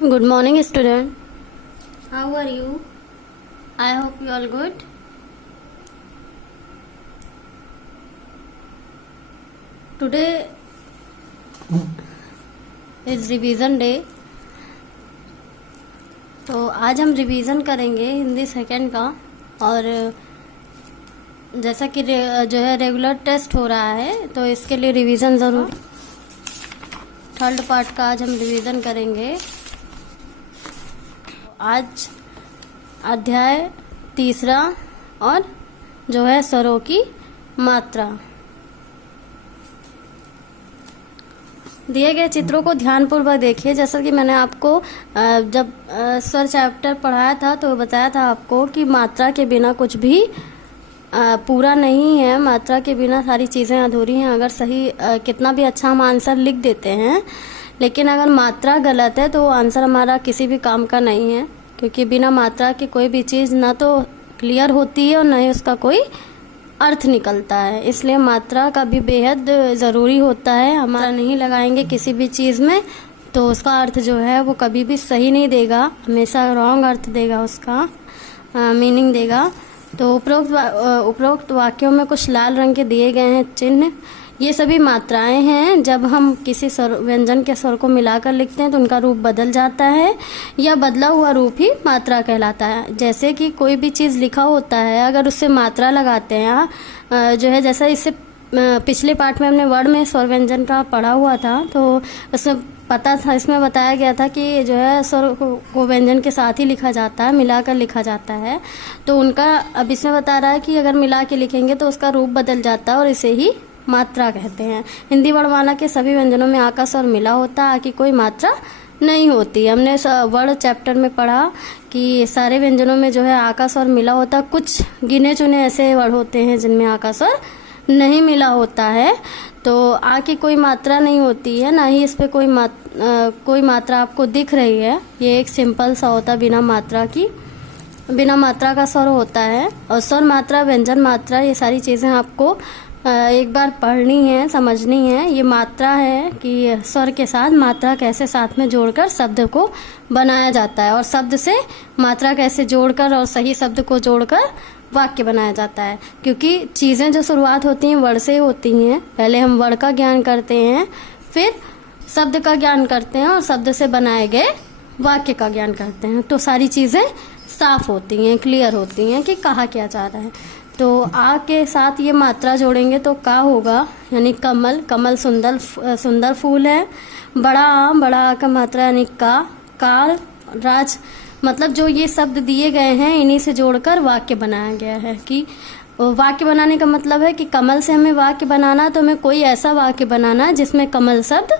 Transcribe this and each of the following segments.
Good morning, student. How are you? I hope you all good. Today is revision day. तो आज हम revision करेंगे Hindi second का। और जैसा कि जो है रेगुलर टेस्ट हो रहा है तो इसके लिए रिवीजन ज़रूर। थर्ड पार्ट का आज हम रिवीजन करेंगे। आज अध्याय तीसरा और जो है स्वरों की मात्रा। दिए गए चित्रों को ध्यानपूर्वक देखिए। जैसा कि मैंने आपको जब स्वर चैप्टर पढ़ाया था तो बताया था आपको कि मात्रा के बिना कुछ भी पूरा नहीं है। मात्रा के बिना सारी चीज़ें अधूरी हैं। अगर सही कितना भी अच्छा हम आंसर लिख देते हैं, लेकिन अगर मात्रा गलत है तो वो आंसर हमारा किसी भी काम का नहीं है, क्योंकि बिना मात्रा की कोई भी चीज़ ना तो क्लियर होती है और ना ही उसका कोई अर्थ निकलता है। इसलिए मात्रा का भी बेहद ज़रूरी होता है। हमारा नहीं लगाएंगे किसी भी चीज़ में तो उसका अर्थ जो है वो कभी भी सही नहीं देगा, हमेशा रॉन्ग अर्थ देगा, उसका मीनिंग देगा। तो उपरोक्त वाक्यों में कुछ लाल रंग के दिए गए हैं चिन्ह। ये सभी मात्राएं हैं। जब हम किसी व्यंजन के स्वर को मिलाकर लिखते हैं तो उनका रूप बदल जाता है या बदला हुआ रूप ही मात्रा कहलाता है। जैसे कि कोई भी चीज़ लिखा होता है, अगर उससे मात्रा लगाते हैं जो है, जैसा इससे पिछले पार्ट में हमने वर्ड में स्वर व्यंजन का पढ़ा हुआ था तो उसमें पता था, इसमें बताया गया था कि जो है स्वर को व्यंजन के साथ ही लिखा जाता है, मिलाकर लिखा जाता है। तो उनका अब इसमें बता रहा है कि अगर मिला के लिखेंगे तो उसका रूप बदल जाता है और इसे ही मात्रा कहते हैं। हिंदी वर्णमाला के सभी व्यंजनों में आ का स्वर मिला होता है, आ की कोई मात्रा नहीं होती। हमने वर्ड चैप्टर में पढ़ा कि सारे व्यंजनों में जो है आ का स्वर मिला होता है। कुछ गिने चुने ऐसे वर्ड होते हैं जिनमें आ का स्वर नहीं मिला होता है। तो आ की कोई मात्रा नहीं होती है, ना ही इस पर कोई मात्रा आपको दिख रही है। ये एक सिंपल सा होता बिना मात्रा का स्वर होता है। और स्वर मात्रा, व्यंजन मात्रा, ये सारी चीज़ें आपको एक बार पढ़नी है, समझनी है। ये मात्रा है कि स्वर के साथ मात्रा कैसे साथ में जोड़कर शब्द को बनाया जाता है, और शब्द से मात्रा कैसे जोड़कर और सही शब्द को जोड़कर वाक्य बनाया जाता है। क्योंकि चीज़ें जो शुरुआत होती हैं वर्ड से होती हैं। पहले हम वर्ड का ज्ञान करते हैं, फिर शब्द का ज्ञान करते हैं और शब्द से बनाए गए वाक्य का ज्ञान करते हैं। तो सारी चीज़ें साफ होती हैं, क्लियर होती हैं कि कहा क्या जा रहा है। तो आ के साथ ये मात्रा जोड़ेंगे तो का होगा, यानी कमल। कमल सुंदर फूल है। बड़ा आ का मात्रा यानी का। कार, राज, मतलब जो ये शब्द दिए गए हैं इन्हीं से जोड़कर वाक्य बनाया गया है। कि वाक्य बनाने का मतलब है कि कमल से हमें वाक्य बनाना, तो हमें कोई ऐसा वाक्य बनाना है जिसमें कमल शब्द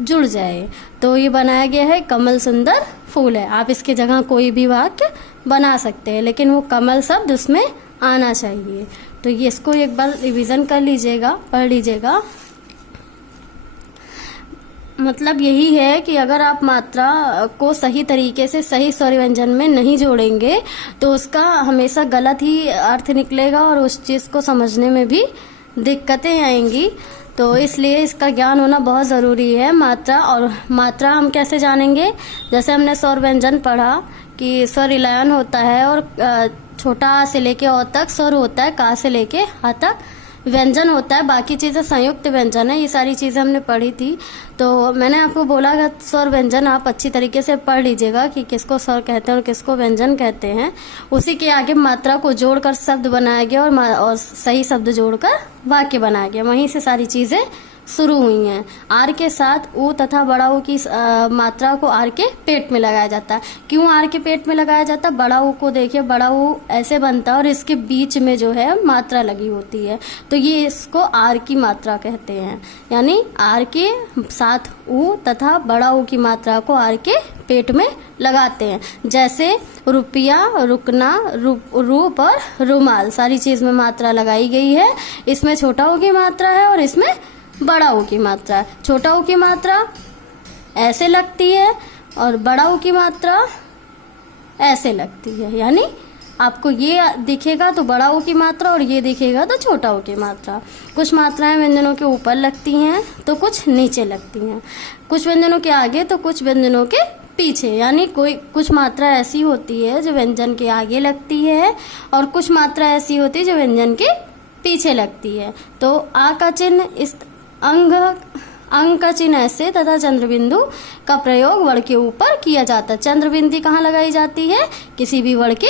जुड़ जाए। तो ये बनाया गया है कमल सुंदर फूल है। आप इसकी जगह कोई भी वाक्य बना सकते हैं, लेकिन वो कमल शब्द उसमें आना चाहिए। तो ये इसको एक बार रिवीजन कर लीजिएगा, पढ़ लीजिएगा। मतलब यही है कि अगर आप मात्रा को सही तरीके से सही स्वर व्यंजन में नहीं जोड़ेंगे तो उसका हमेशा गलत ही अर्थ निकलेगा और उस चीज़ को समझने में भी दिक्कतें आएंगी। तो इसलिए इसका ज्ञान होना बहुत ज़रूरी है। मात्रा हम कैसे जानेंगे? जैसे हमने स्वर व्यंजन पढ़ा कि स्वर रिलायन होता है और छोटा आ से लेके औ तक स्वर होता है, का से लेके आ तक व्यंजन होता है, बाकी चीज़ें संयुक्त व्यंजन है। ये सारी चीज़ें हमने पढ़ी थी। तो मैंने आपको बोला कि स्वर व्यंजन आप अच्छी तरीके से पढ़ लीजिएगा कि किसको स्वर कहते हैं और किसको व्यंजन कहते हैं। उसी के आगे मात्रा को जोड़कर शब्द बनाया गया और सही शब्द जोड़कर वाक्य बनाया गया। वहीं से सारी चीज़ें शुरू हुई हैं। आर के साथ ऊ तथा बड़ा ऊ की मात्रा को आर के पेट में लगाया जाता है। क्यों आर के पेट में लगाया जाता है? बड़ा ऊ को देखिए, बड़ा ऊ ऐसे बनता है और इसके बीच में जो है मात्रा लगी होती है, तो ये इसको आर की मात्रा कहते हैं। यानी आर के साथ ऊ तथा बड़ा ऊ की मात्रा को आर के पेट में लगाते हैं। जैसे रुपया, रुकना, रूप और रुमाल, सारी चीज में मात्रा लगाई गई है। इसमें छोटा ऊ की मात्रा है और इसमें बड़ा ऊ की मात्रा है। छोटा ऊ की मात्रा ऐसे लगती है और बड़ा ऊ की मात्रा ऐसे लगती है। यानी आपको ये दिखेगा तो बड़ा ऊ की मात्रा और ये दिखेगा तो छोटा ऊ की मात्रा। कुछ मात्राएं व्यंजनों के ऊपर लगती हैं तो कुछ नीचे लगती हैं, कुछ व्यंजनों के आगे तो कुछ व्यंजनों के पीछे, यानी कोई कुछ मात्रा ऐसी होती है जो व्यंजन के आगे लगती है और कुछ मात्रा ऐसी होती है जो व्यंजन के पीछे लगती है। तो आ का चिन्ह इस अंग का चिन्ह ऐसे तथा चंद्रबिंदु का प्रयोग वर्ण के ऊपर किया जाता है। चंद्रबिंदी कहाँ लगाई जाती है? किसी भी वर्ण के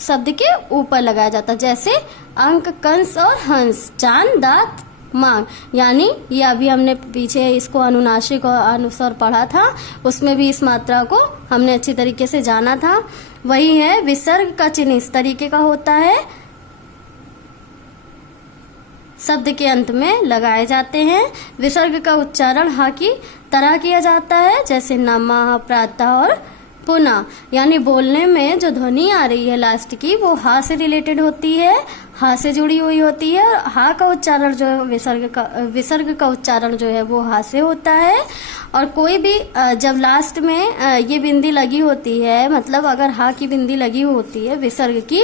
शब्द के ऊपर लगाया जाता है, जैसे अंक, कंस और हंस, चांद, दांत, मांग। यानी ये अभी हमने पीछे इसको अनुनासिक और अनुस्वर पढ़ा था, उसमें भी इस मात्रा को हमने अच्छी तरीके से जाना था। वही है, विसर्ग का चिन्ह इस तरीके का होता है, शब्द के अंत में लगाए जाते हैं। विसर्ग का उच्चारण हा की तरह किया जाता है, जैसे नमः, प्रातः और पुनः। यानी बोलने में जो ध्वनि आ रही है लास्ट की, वो हा से रिलेटेड होती है, हा से जुड़ी हुई होती है। हा का उच्चारण जो है विसर्ग का उच्चारण जो है वो हा से होता है। और कोई भी जब लास्ट में ये बिंदी लगी होती है, मतलब अगर हा की बिंदी लगी होती है विसर्ग की,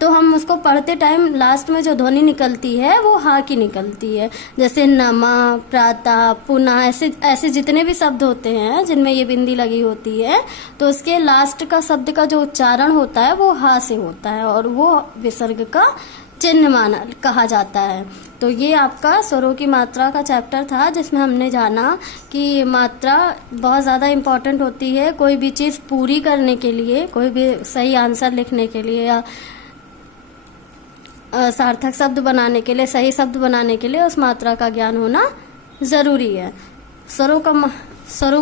तो हम उसको पढ़ते टाइम लास्ट में जो ध्वनि निकलती है वो हा की निकलती है। जैसे नमः, प्रातः, पुनः, ऐसे जितने भी शब्द होते हैं जिनमें ये बिंदी लगी होती है, तो उसके लास्ट का शब्द का जो उच्चारण होता है वो हा से होता है और वो विसर्ग का चिन्ह माना कहा जाता है। तो ये आपका स्वरों की मात्रा का चैप्टर था, जिसमें हमने जाना कि मात्रा बहुत ज़्यादा इम्पोर्टेंट होती है कोई भी चीज़ पूरी करने के लिए, कोई भी सही आंसर लिखने के लिए या सार्थक शब्द बनाने के लिए, सही शब्द बनाने के लिए उस मात्रा का ज्ञान होना ज़रूरी है। स्वरों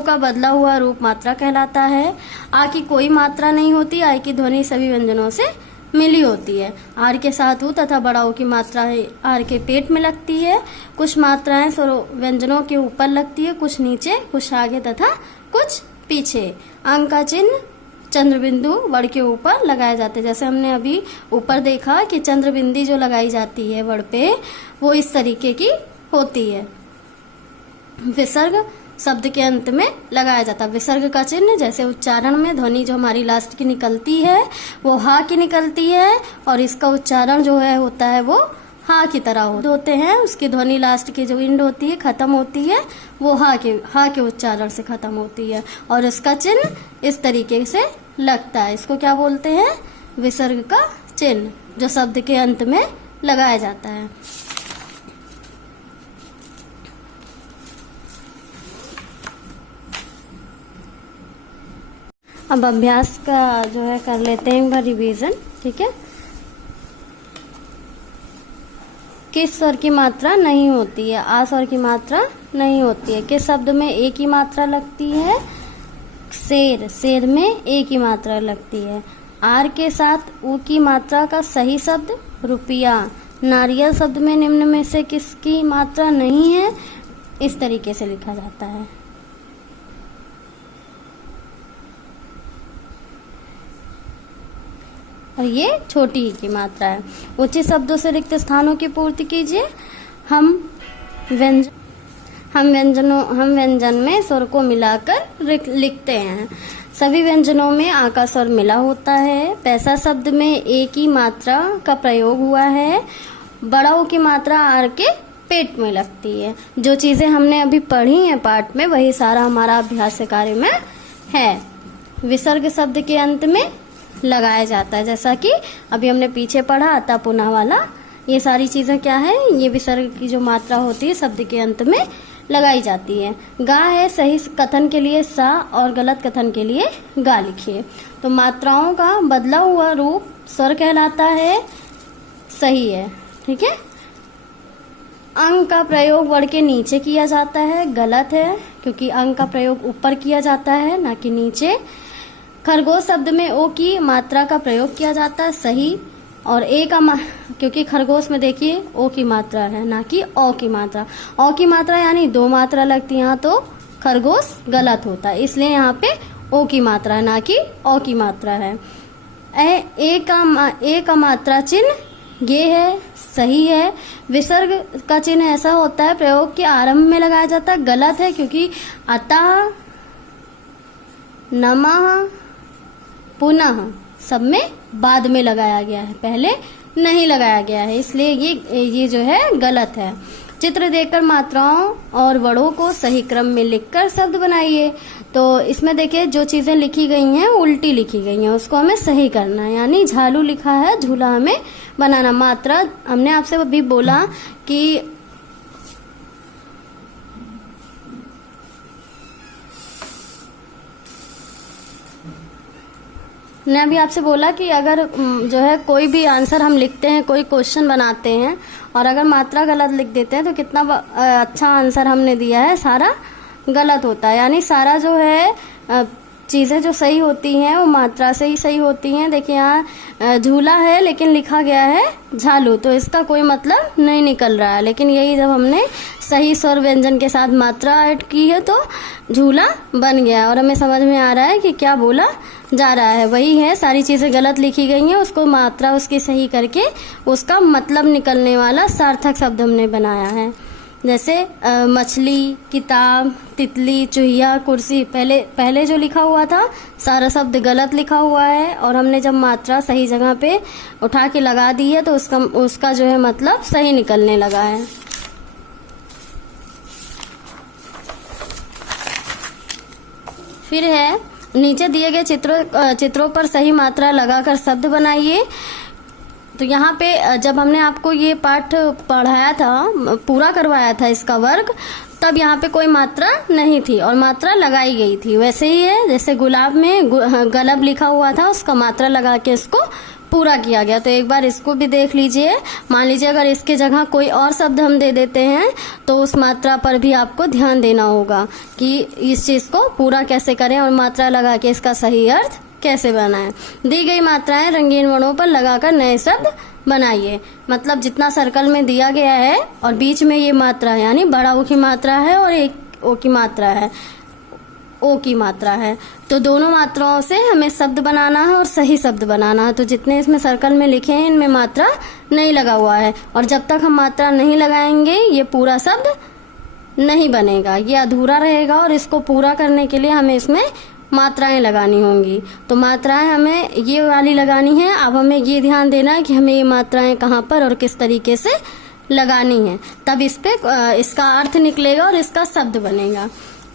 का बदला हुआ रूप मात्रा कहलाता है। आ की कोई मात्रा नहीं होती, आ की ध्वनि सभी व्यंजनों से मिली होती है। आर के साथ उ तथा बड़ा ऊ की मात्रा आर के पेट में लगती है। कुछ मात्राएं स्वरों व्यंजनों के ऊपर लगती है, कुछ नीचे, कुछ आगे तथा कुछ पीछे। अंग का चिन्ह चंद्रबिंदु वर्ण के ऊपर लगाए जाते हैं। जैसे हमने अभी ऊपर देखा कि चंद्रबिंदी जो लगाई जाती है वर्ण पे, वो इस तरीके की होती है। विसर्ग शब्द के अंत में लगाया जाता है। विसर्ग का चिन्ह जैसे उच्चारण में ध्वनि जो हमारी लास्ट की निकलती है वो हा की निकलती है, और इसका उच्चारण जो है होता है वो हा की तरह होते हैं। उसकी ध्वनि लास्ट की जो इंड होती है, खत्म होती है, वो हा के उच्चारण से खत्म होती है, और इसका चिन्ह इस तरीके से लगता है। इसको क्या बोलते हैं? विसर्ग का चिन्ह, जो शब्द के अंत में लगाया जाता है। अब अभ्यास का जो है कर लेते हैं एक बार रिवीजन, ठीक है। किस स्वर की मात्रा नहीं होती है? आ स्वर की मात्रा नहीं होती है। किस शब्द में ए की मात्रा लगती है? शेर में ए की मात्रा लगती है। आर के साथ ऊ की मात्रा का सही शब्द रुपया। नारियल शब्द में निम्न में से किसकी मात्रा नहीं है? इस तरीके से लिखा जाता है। और ये छोटी ही की मात्रा है। उचित शब्दों से रिक्त स्थानों की पूर्ति कीजिए। हम व्यंजन में स्वर को मिलाकर लिखते हैं। सभी व्यंजनों में आ का स्वर मिला होता है। पैसा शब्द में ए की मात्रा का प्रयोग हुआ है। बड़ा ऊ की मात्रा आर के पेट में लगती है। जो चीजें हमने अभी पढ़ी हैं पाठ में, वही सारा हमारा अभ्यास कार्य में है। विसर्ग शब्द के अंत में लगाया जाता है, जैसा कि अभी हमने पीछे पढ़ा आता पुनः वाला। ये सारी चीजें क्या है? ये विसर्ग की जो मात्रा होती है शब्द के अंत में लगाई जाती है। गा है सही कथन के लिए सा और गलत कथन के लिए गा लिखिए। तो मात्राओं का बदला हुआ रूप स्वर कहलाता है, सही है, ठीक है। अंग का प्रयोग वर्ण के नीचे किया जाता है, गलत है, क्योंकि अंग का प्रयोग ऊपर किया जाता है ना कि नीचे। खरगोश शब्द में ओ की मात्रा का प्रयोग किया जाता है, सही। और ए का क्योंकि खरगोश में देखिए ओ की मात्रा है ना कि ओ की मात्रा। ओ की मात्रा यानी दो मात्रा लगती है यहाँ, तो खरगोश गलत होता है, इसलिए यहाँ पे ओ की मात्रा है ना कि ओ की मात्रा है। ए का मात्रा चिन्ह ये है, सही है। विसर्ग का चिन्ह ऐसा होता है प्रयोग के आरंभ में लगाया जाता है, गलत है, क्योंकि अतः, नमः, पुनः सब में बाद में लगाया गया है, पहले नहीं लगाया गया है, इसलिए ये जो है गलत है। चित्र देखकर मात्राओं और वर्णों को सही क्रम में लिखकर शब्द बनाइए। तो इसमें देखिए जो चीजें लिखी गई हैं उल्टी लिखी गई हैं, उसको हमें सही करना है। यानी झालू लिखा है, झूला हमें बनाना। मात्रा हमने आपसे अभी बोला कि मैंने अभी आपसे बोला कि अगर जो है कोई भी आंसर हम लिखते हैं, कोई क्वेश्चन बनाते हैं और अगर मात्रा गलत लिख देते हैं तो कितना अच्छा आंसर हमने दिया है सारा गलत होता है। यानी सारा जो है चीज़ें जो सही होती हैं वो मात्रा से ही सही होती हैं। देखिए यहाँ झूला है लेकिन लिखा गया है झालू, तो इसका कोई मतलब नहीं निकल रहा है। लेकिन यही जब हमने सही स्वर व्यंजन के साथ मात्रा ऐड की है तो झूला बन गया और हमें समझ में आ रहा है कि क्या बोला जा रहा है। वही है, सारी चीज़ें गलत लिखी गई हैं, उसको मात्रा उसकी सही करके उसका मतलब निकलने वाला सार्थक शब्द हमने बनाया है। जैसे मछली, किताब, तितली, चूहिया, कुर्सी। पहले जो लिखा हुआ था सारा शब्द गलत लिखा हुआ है और हमने जब मात्रा सही जगह पे उठा के लगा दी है तो उसका जो है मतलब सही निकलने लगा है। फिर है नीचे दिए गए चित्रों पर सही मात्रा लगाकर शब्द बनाइए। तो यहाँ पे जब हमने आपको ये पाठ पढ़ाया था, पूरा करवाया था इसका वर्ग, तब यहाँ पे कोई मात्रा नहीं थी और मात्रा लगाई गई थी। वैसे ही है जैसे गुलाब में गलब लिखा हुआ था, उसका मात्रा लगा के इसको पूरा किया गया। तो एक बार इसको भी देख लीजिए। मान लीजिए अगर इसके जगह कोई और शब्द हम दे देते हैं तो उस मात्रा पर भी आपको ध्यान देना होगा कि इस चीज को पूरा कैसे करें और मात्रा लगा के इसका सही अर्थ कैसे बनाएं। दी गई मात्राएं रंगीन वर्णों पर लगाकर नए शब्द बनाइए। मतलब जितना सर्कल में दिया गया है और बीच में ये मात्रा है, यानी बड़ा ओ की मात्रा है और एक ओ की मात्रा है, ओ की मात्रा है, तो दोनों मात्राओं से हमें शब्द बनाना है और सही शब्द बनाना है। तो जितने इसमें सर्कल में लिखे हैं इनमें मात्रा नहीं लगा हुआ है और जब तक हम मात्रा नहीं लगाएंगे ये पूरा शब्द नहीं बनेगा, ये अधूरा रहेगा और इसको पूरा करने के लिए हमें इसमें मात्राएं लगानी होंगी। तो मात्राएं हमें ये वाली लगानी है। अब हमें ये ध्यान देना है कि हमें ये मात्राएं कहाँ पर और किस तरीके से लगानी है, तब इस पे इसका अर्थ निकलेगा और इसका शब्द बनेगा।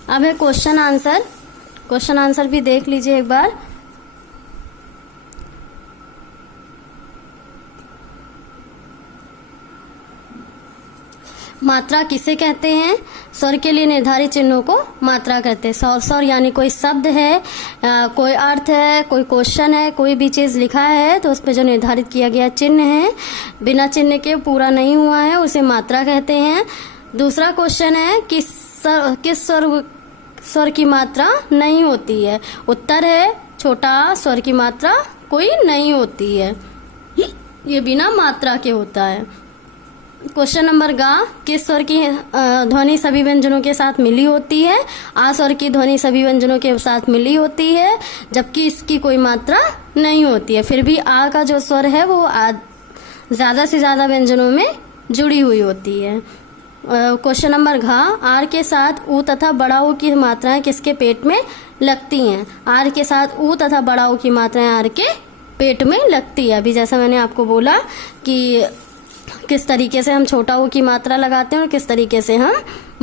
अब है क्वेश्चन आंसर। क्वेश्चन आंसर भी देख लीजिए एक बार। मात्रा किसे कहते हैं? स्वर के लिए निर्धारित चिन्हों को मात्रा कहते हैं। स्वर यानी कोई शब्द है, कोई अर्थ है, कोई क्वेश्चन है, कोई भी चीज लिखा है तो उस पर जो निर्धारित किया गया चिन्ह है, बिना चिन्ह के पूरा नहीं हुआ है, उसे मात्रा कहते हैं। दूसरा क्वेश्चन है किस स्वर की मात्रा नहीं होती है? उत्तर है छोटा स्वर की मात्रा कोई नहीं होती है, ये बिना मात्रा के होता है। क्वेश्चन नंबर गा, किस स्वर की ध्वनि सभी व्यंजनों के साथ मिली होती है? आ स्वर की ध्वनि सभी व्यंजनों के साथ मिली होती है जबकि इसकी कोई मात्रा नहीं होती है। फिर भी आ का जो स्वर है वो ज्यादा से ज्यादा व्यंजनों में जुड़ी हुई होती है। क्वेश्चन नंबर घा, आर के साथ ऊ तथा बड़ा ऊ की मात्राएं किसके पेट में लगती हैं? आर के साथ ऊ तथा बड़ा ऊ की मात्राएं आर के पेट में लगती है। अभी जैसा मैंने आपको बोला कि किस तरीके से हम छोटा ऊ की मात्रा लगाते हैं और किस तरीके से हम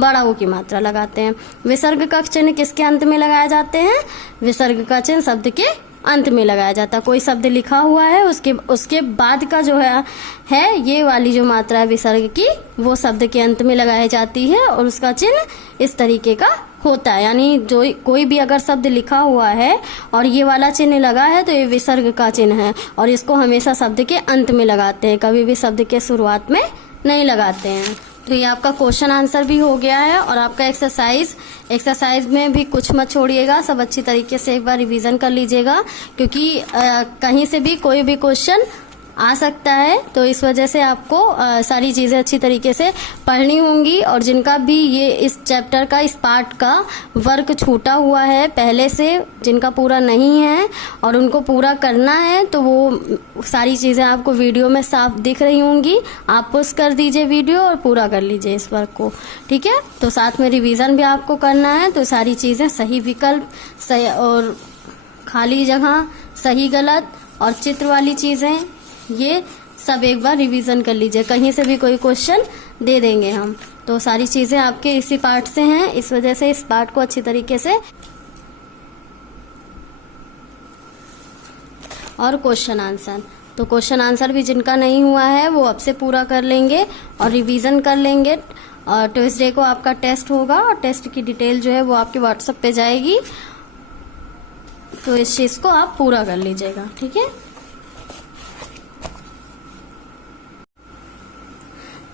बड़ा ऊ की मात्रा लगाते हैं। विसर्ग का चिन्ह किसके अंत में लगाए जाते हैं? विसर्ग का चिन्ह शब्द के अंत में लगाया जाता है। कोई शब्द लिखा हुआ है उसके बाद का जो है ये वाली जो मात्रा है विसर्ग की, वो शब्द के अंत में लगाई जाती है और उसका चिन्ह इस तरीके का होता है। यानी जो कोई भी अगर शब्द लिखा हुआ है और ये वाला चिन्ह लगा है तो ये विसर्ग का चिन्ह है और इसको हमेशा शब्द के अंत में लगाते हैं, कभी भी शब्द के शुरुआत में नहीं लगाते हैं। तो ये आपका क्वेश्चन आंसर भी हो गया है और आपका एक्सरसाइज में भी कुछ मत छोड़िएगा, सब अच्छी तरीके से एक बार रिवीजन कर लीजिएगा क्योंकि कहीं से भी कोई भी क्वेश्चन आ सकता है। तो इस वजह से आपको सारी चीज़ें अच्छी तरीके से पढ़नी होंगी और जिनका भी ये इस चैप्टर का, इस पार्ट का वर्क छूटा हुआ है पहले से, जिनका पूरा नहीं है और उनको पूरा करना है, तो वो सारी चीज़ें आपको वीडियो में साफ दिख रही होंगी। आप पुश कर दीजिए वीडियो और पूरा कर लीजिए इस वर्क को, ठीक है। तो साथ में रिवीजन भी आपको करना है। तो सारी चीज़ें, सही विकल्प, सही और खाली जगह, सही गलत और चित्र वाली चीज़ें, ये सब एक बार रिवीजन कर लीजिए। कहीं से भी कोई क्वेश्चन दे देंगे हम, तो सारी चीज़ें आपके इसी पार्ट से हैं, इस वजह से इस पार्ट को अच्छी तरीके से। और क्वेश्चन आंसर, तो क्वेश्चन आंसर भी जिनका नहीं हुआ है वो अब से पूरा कर लेंगे और रिवीजन कर लेंगे। और ट्यूसडे को आपका टेस्ट होगा और टेस्ट की डिटेल जो है वो आपके व्हाट्सएप पे जाएगी, तो इस चीज़ को आप पूरा कर लीजिएगा, ठीक है।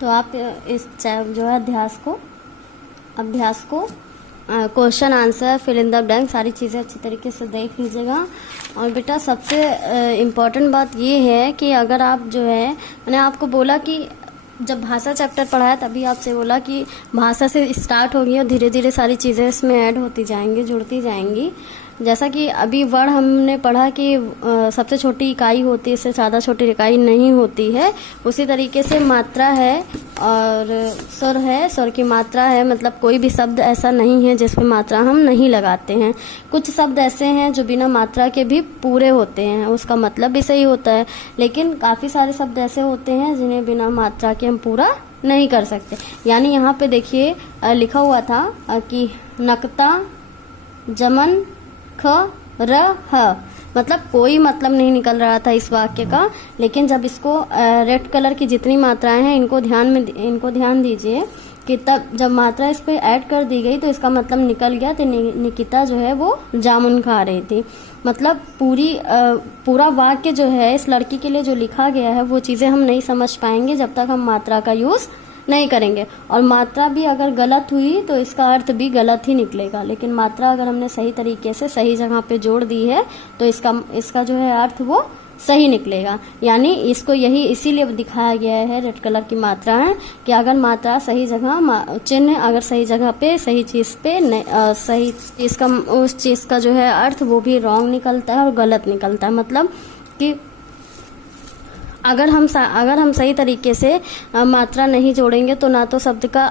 तो आप इस जो है अभ्यास को question answer, fill in the blank, सारी चीज़ें अच्छी तरीके से देख लीजिएगा। और बेटा सबसे इम्पॉर्टेंट बात ये है कि अगर आप जो है, मैंने आपको बोला कि जब भाषा चैप्टर पढ़ाया तभी आपसे बोला कि भाषा से स्टार्ट होगी और धीरे धीरे सारी चीज़ें इसमें ऐड होती जाएंगी, जुड़ती जाएंगी। जैसा कि अभी वर्ड हमने पढ़ा कि सबसे छोटी इकाई होती है, इससे ज़्यादा छोटी इकाई नहीं होती है। उसी तरीके से मात्रा है और स्वर है, स्वर की मात्रा है, मतलब कोई भी शब्द ऐसा नहीं है जिसमें मात्रा हम नहीं लगाते हैं। कुछ शब्द ऐसे हैं जो बिना मात्रा के भी पूरे होते हैं, उसका मतलब भी सही होता है, लेकिन काफ़ी सारे शब्द ऐसे होते हैं जिन्हें बिना मात्रा के हम पूरा नहीं कर सकते। यानी यहाँ पे देखिए लिखा हुआ था कि नकता जमन ख र ह, मतलब कोई मतलब नहीं निकल रहा था इस वाक्य का। लेकिन जब इसको रेड कलर की जितनी मात्राएं हैं इनको ध्यान दीजिए कि तब जब मात्रा इस पे ऐड कर दी गई तो इसका मतलब निकल गया। तो निकिता जो है वो जामुन खा रही थी, मतलब पूरा वाक्य जो है इस लड़की के लिए जो लिखा गया है वो चीज़ें हम नहीं समझ पाएंगे जब तक हम मात्रा का यूज़ नहीं करेंगे। और मात्रा भी अगर गलत हुई तो इसका अर्थ भी गलत ही निकलेगा, लेकिन मात्रा अगर हमने सही तरीके से सही जगह पे जोड़ दी है तो इसका जो है अर्थ वो सही निकलेगा। यानी इसको यही इसीलिए दिखाया गया है रेड कलर की मात्रा है कि अगर मात्रा सही जगह, चिन्ह अगर सही जगह पे सही चीज़ पे सही चीज़ का, उस चीज़ का जो है अर्थ वो भी रॉन्ग निकलता है और गलत निकलता है। मतलब कि अगर हम सही तरीके से मात्रा नहीं जोड़ेंगे तो ना तो शब्द का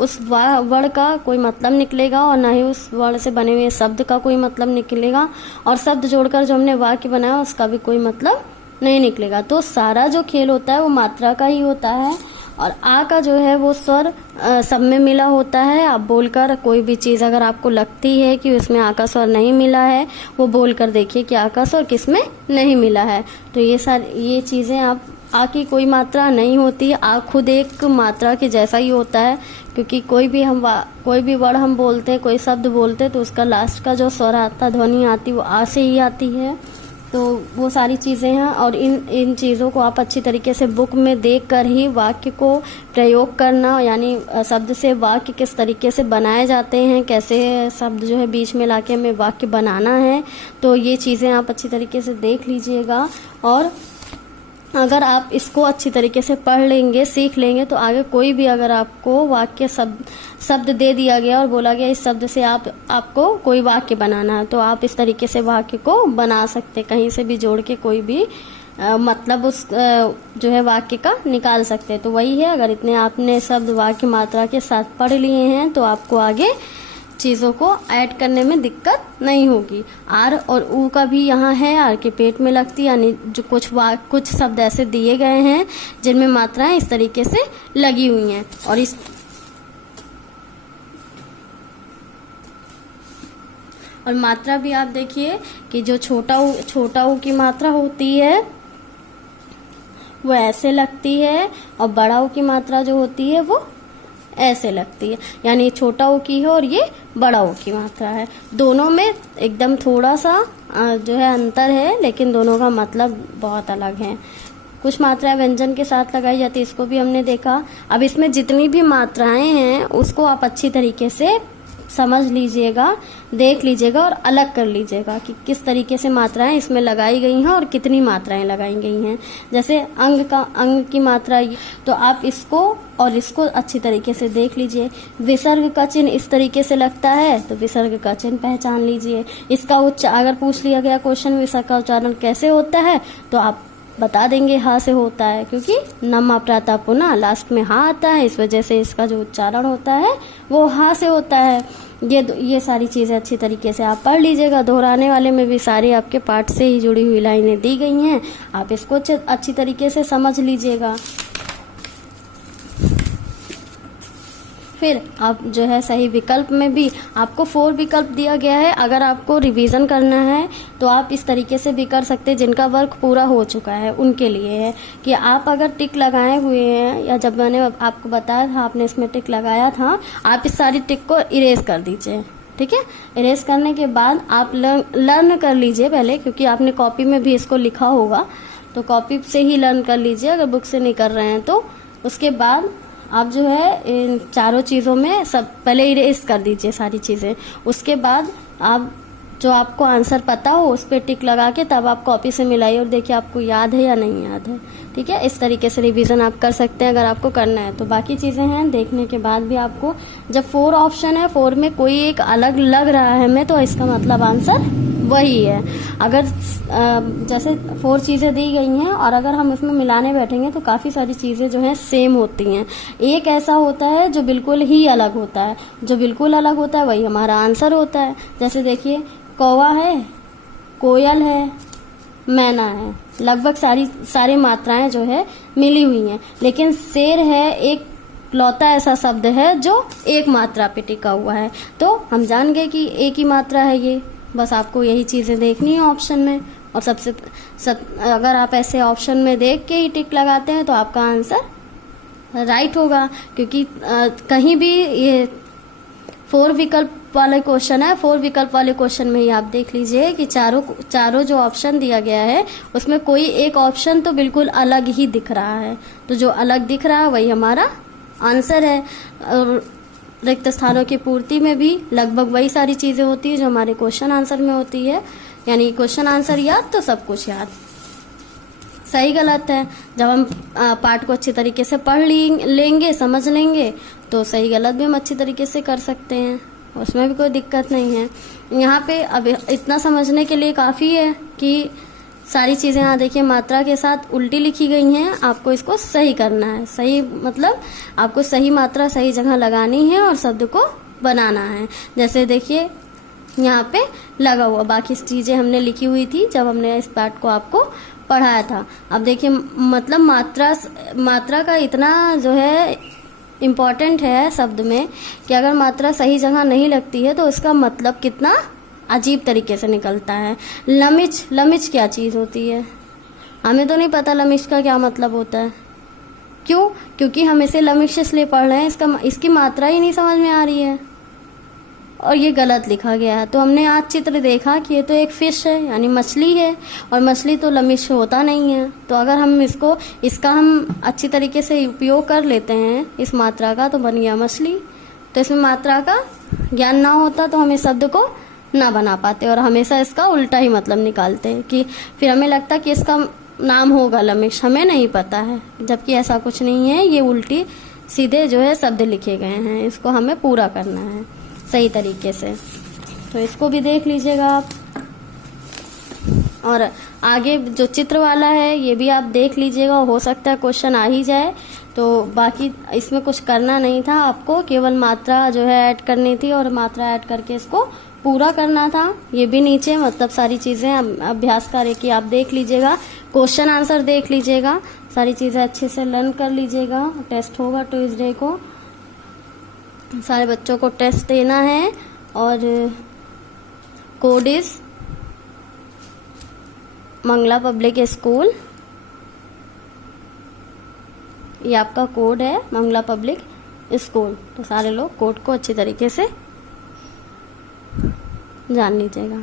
उस वर्ड का कोई मतलब निकलेगा और ना ही उस वर्ड से बने हुए शब्द का कोई मतलब निकलेगा, और शब्द जोड़कर जो हमने वाक्य बनाया उसका भी कोई मतलब नहीं निकलेगा। तो सारा जो खेल होता है वो मात्रा का ही होता है। और आ का जो है वो स्वर सब में मिला होता है। आप बोलकर कोई भी चीज़ अगर आपको लगती है कि उसमें आ का स्वर नहीं मिला है, वो बोलकर देखिए कि आ का स्वर किस में नहीं मिला है। तो ये चीज़ें आप आ की कोई मात्रा नहीं होती है, आ खुद एक मात्रा के जैसा ही होता है, क्योंकि कोई भी वर्ड हम बोलते हैं, कोई शब्द बोलते हैं तो उसका लास्ट का जो स्वर आता, ध्वनि आती, वो आ से ही आती है। तो वो सारी चीज़ें हैं और इन चीज़ों को आप अच्छी तरीके से बुक में देखकर ही वाक्य को प्रयोग करना, यानी शब्द से वाक्य किस तरीके से बनाए जाते हैं, कैसे शब्द जो है बीच में लाके हमें वाक्य बनाना है, तो ये चीज़ें आप अच्छी तरीके से देख लीजिएगा। और अगर आप इसको अच्छी तरीके से पढ़ लेंगे, सीख लेंगे, तो आगे कोई भी अगर आपको वाक्य शब्द दे दिया गया और बोला गया इस शब्द से आपको कोई वाक्य बनाना है, तो आप इस तरीके से वाक्य को बना सकते, कहीं से भी जोड़ के कोई भी मतलब उस जो है वाक्य का निकाल सकते हैं। तो वही है, अगर इतने आपने शब्द वाक्य मात्रा के साथ पढ़ लिए हैं तो आपको आगे चीज़ों को ऐड करने में दिक्कत नहीं होगी। आर और ऊ का भी यहाँ है, आर के पेट में लगती, यानी जो कुछ शब्द ऐसे दिए गए हैं जिनमें मात्राएं इस तरीके से लगी हुई हैं। और मात्रा भी आप देखिए कि जो छोटा ऊ की मात्रा होती है वो ऐसे लगती है और बड़ा ऊ की मात्रा जो होती है वो ऐसे लगती है, यानी छोटा ऊ की है और ये बड़ा ऊ की मात्रा है। दोनों में एकदम थोड़ा सा जो है अंतर है, लेकिन दोनों का मतलब बहुत अलग है। कुछ मात्राएं व्यंजन के साथ लगाई जाती है, इसको भी हमने देखा। अब इसमें जितनी भी मात्राएं हैं उसको आप अच्छी तरीके से समझ लीजिएगा, देख लीजिएगा और अलग कर लीजिएगा कि किस तरीके से मात्राएं इसमें लगाई गई हैं और कितनी मात्राएं लगाई गई हैं। जैसे अंग की मात्रा, तो आप इसको और इसको अच्छी तरीके से देख लीजिए। विसर्ग का चिन्ह इस तरीके से लगता है तो विसर्ग का चिन्ह पहचान लीजिए। इसका अगर पूछ लिया गया क्वेश्चन विसर्ग का उच्चारण कैसे होता है तो आप बता देंगे हा से होता है, क्योंकि नमा प्राता पुनः लास्ट में हा आता है, इस वजह से इसका जो उच्चारण होता है वो हा से होता है। ये सारी चीज़ें अच्छी तरीके से आप पढ़ लीजिएगा। दोहराने वाले में भी सारी आपके पाठ से ही जुड़ी हुई लाइनें दी गई हैं, आप इसको अच्छी तरीके से समझ लीजिएगा। फिर आप जो है सही विकल्प में भी आपको 4 विकल्प दिया गया है। अगर आपको रिवीजन करना है तो आप इस तरीके से भी कर सकते हैं, जिनका वर्क पूरा हो चुका है उनके लिए है कि आप अगर टिक लगाए हुए हैं, या जब मैंने आपको बताया था आपने इसमें टिक लगाया था, आप इस सारी टिक को इरेज कर दीजिए। ठीक है, इरेज करने के बाद आप लर्न कर लीजिए पहले, क्योंकि आपने कॉपी में भी इसको लिखा होगा, तो कॉपी से ही लर्न कर लीजिए अगर बुक से नहीं कर रहे हैं तो। उसके बाद आप जो है इन चारों चीज़ों में सब पहले इरेज कर दीजिए सारी चीज़ें। उसके बाद आप जो आपको आंसर पता हो उस पर टिक लगा के तब आप कॉपी से मिलाइए और देखिए आपको याद है या नहीं याद है। ठीक है, इस तरीके से रिवीजन आप कर सकते हैं अगर आपको करना है तो। बाकी चीज़ें हैं देखने के बाद भी आपको, जब 4 ऑप्शन है 4 में कोई एक अलग लग रहा है हमें, तो इसका मतलब आंसर वही है। अगर जैसे 4 चीज़ें दी गई हैं और अगर हम उसमें मिलाने बैठेंगे तो काफ़ी सारी चीज़ें जो हैं सेम होती हैं। एक ऐसा होता है जो बिल्कुल ही अलग होता है, जो बिल्कुल अलग होता है वही हमारा आंसर होता है। जैसे देखिए, कौवा है, कोयल है, मैना है, लगभग सारी मात्राएं जो है मिली हुई हैं। लेकिन शेर है एक लौता ऐसा शब्द है जो एक मात्रा पे टिका हुआ है, तो हम जान गए कि एक ही मात्रा है ये। बस आपको यही चीज़ें देखनी है ऑप्शन में, और अगर आप ऐसे ऑप्शन में देख के ही टिक लगाते हैं तो आपका आंसर राइट होगा। क्योंकि कहीं भी ये 4 विकल्प वाले क्वेश्चन है, 4 विकल्प वाले क्वेश्चन में ही आप देख लीजिए कि चारों जो ऑप्शन दिया गया है उसमें कोई एक ऑप्शन तो बिल्कुल अलग ही दिख रहा है, तो जो अलग दिख रहा है वही हमारा आंसर है। और रिक्त स्थानों की पूर्ति में भी लगभग वही सारी चीज़ें होती है जो हमारे क्वेश्चन आंसर में होती है, यानी क्वेश्चन आंसर याद तो सब कुछ याद। सही गलत है, जब हम पाठ को अच्छी तरीके से पढ़ लेंगे, समझ लेंगे, तो सही गलत भी हम अच्छी तरीके से कर सकते हैं, उसमें भी कोई दिक्कत नहीं है। यहाँ पे अब इतना समझने के लिए काफ़ी है कि सारी चीज़ें यहाँ देखिए मात्रा के साथ उल्टी लिखी गई हैं, आपको इसको सही करना है। सही मतलब आपको सही मात्रा सही जगह लगानी है और शब्द को बनाना है। जैसे देखिए यहाँ पे लगा हुआ, बाकी चीज़ें हमने लिखी हुई थी जब हमने इस पाठ को आपको पढ़ाया था। अब देखिए मतलब मात्रा का इतना जो है इम्पॉर्टेंट है शब्द में कि अगर मात्रा सही जगह नहीं लगती है तो उसका मतलब कितना अजीब तरीके से निकलता है। लमिच क्या चीज़ होती है, हमें तो नहीं पता लमिच का क्या मतलब होता है। क्यों? क्योंकि हम इसे लमिच इसलिए पढ़ रहे हैं, इसकी मात्रा ही नहीं समझ में आ रही है और ये गलत लिखा गया है। तो हमने आज चित्र देखा कि ये तो एक फिश है यानी मछली है, और मछली तो लमिच होता नहीं है। तो अगर हम इसका हम अच्छी तरीके से उपयोग कर लेते हैं इस मात्रा का, तो बन गया मछली। तो इसमें मात्रा का ज्ञान ना होता तो हम इस शब्द को ना बना पाते और हमेशा इसका उल्टा ही मतलब निकालते हैं, कि फिर हमें लगता कि इसका नाम होगा लमिश, हमें नहीं पता है, जबकि ऐसा कुछ नहीं है। ये उल्टी सीधे जो है शब्द लिखे गए हैं, इसको हमें पूरा करना है सही तरीके से। तो इसको भी देख लीजिएगा आप, और आगे जो चित्र वाला है ये भी आप देख लीजिएगा, हो सकता है क्वेश्चन आ ही जाए। तो बाकी इसमें कुछ करना नहीं था, आपको केवल मात्रा जो है ऐड करनी थी और मात्रा ऐड करके इसको पूरा करना था। ये भी नीचे मतलब सारी चीज़ें अभ्यास कार्य की आप देख लीजिएगा, क्वेश्चन आंसर देख लीजिएगा, सारी चीज़ें अच्छे से लर्न कर लीजिएगा। टेस्ट होगा ट्यूसडे को, सारे बच्चों को टेस्ट देना है, और code is Mangala public school, ये आपका कोड है मंगला पब्लिक स्कूल। तो सारे लोग कोड को अच्छी तरीके से जान लीजिएगा।